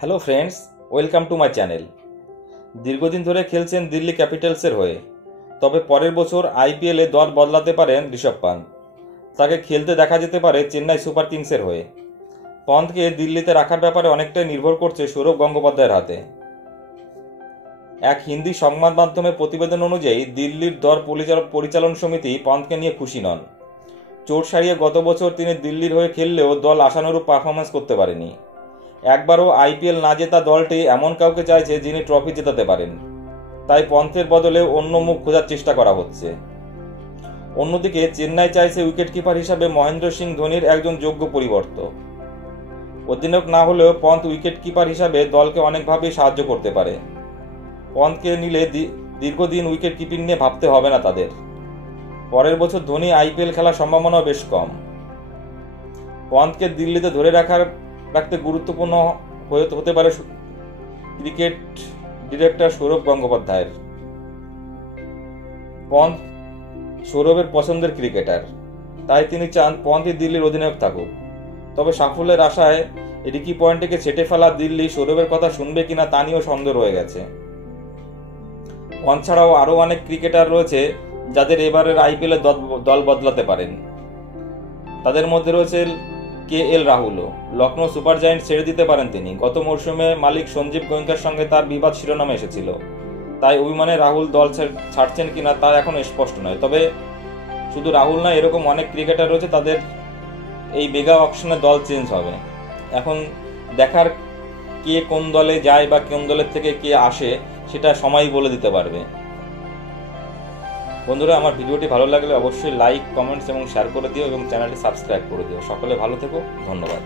Hello friends, welcome to my channel. দীর্ঘদিন ধরে খেলছেন দিল্লি ক্যাপিটালসের হয়ে, তবে পরের বছর আইপিএলে দল বদলাতে পারেন ঋষভ পান্ত। তাকে খেলতে দেখা যেতে পারে চেন্নাই সুপার কিংসের হয়ে। পন্তকে দিল্লিতে রাখার ব্যাপারে অনেকটাই নির্ভর করছে সৌরভ গঙ্গোপাধ্যায়ের হাতে। এক হিন্দি সংবাদ মাধ্যমের প্রতিবেদন অনুযায়ী দিল্লির দল পরিচালন সমিতি পন্তকে নিয়ে খুশি নন। চোট সারিয়ে গত বছর তিনি দিল্লির হয়ে খেললেও দল আশানুরূপ পারফরমেন্স করতে পারেনি। একবারও আইপিএল না জেতা দলটি এমন কাউকে চাইছে যিনি ট্রফি জেতাতে পারেন, তাই পন্থের বদলে অন্য মুখ খোঁজার চেষ্টা করা হচ্ছে। অন্যদিকে চেন্নাই চাইছে উইকেটকিপার হিসাবে মহেন্দ্র সিং ধোনির একজন যোগ্য পরিবর্তক। অধিনায়ক না হলেও পন্থ উইকেটকিপার হিসাবে দলকে অনেকভাবেই সাহায্য করতে পারে। পন্থকে নিলে দীর্ঘদিন উইকেট কিপিং নিয়ে ভাবতে হবে না তাদের। পরের বছর ধোনি আইপিএল খেলার সম্ভাবনাও বেশ কম। পন্থকে দিল্লিতে ধরে রাখতে গুরুত্বপূর্ণ হতে পারে ক্রিকেট ডিরেক্টর সৌরভ গঙ্গোপাধ্যায়ের। পন্থ সৌরভের পছন্দের ক্রিকেটার, তাই তিনি চান পন্থই দিল্লির অধিনায়ক থাকুক। তবে সাফল্যের আশায় রিকি পয়েন্টকে ছেটে ফেলা দিল্লি সৌরভের কথা শুনবে কিনা তা নিয়েও সন্দেহ রয়ে গেছে। পন্থ ছাড়াও আরও অনেক ক্রিকেটার রয়েছে যাদের এবারের আইপিএলে দল বদলাতে পারেন। তাদের মধ্যে রয়েছে KL রাহুলও। লখনৌ সুপার জায়ান্ট ছেড়ে দিতে পারেন তিনি। গত মরশুমে মালিক সঞ্জীব গোয়েঙ্কার সঙ্গে তার বিবাদ শিরোনামে এসেছিল, তাই অভিমানে রাহুল দল ছাড়ছেন কিনা তা এখন স্পষ্ট নয়। তবে শুধু রাহুল নয়, এরকম অনেক ক্রিকেটার রয়েছে তাদের এই মেগা অকশনে দল চেঞ্জ হবে। এখন দেখার কে কোন দলে যায় বা কোন দলের থেকে কে আসে সেটা সময়ই বলে দিতে পারবে। বন্ধুরা, আমার ভিডিওটি ভালো লাগলে অবশ্যই লাইক, কমেন্টস এবং শেয়ার করে দিও এবং চ্যানেলটি সাবস্ক্রাইব করে দিও। সকলে ভালো থেকো, ধন্যবাদ।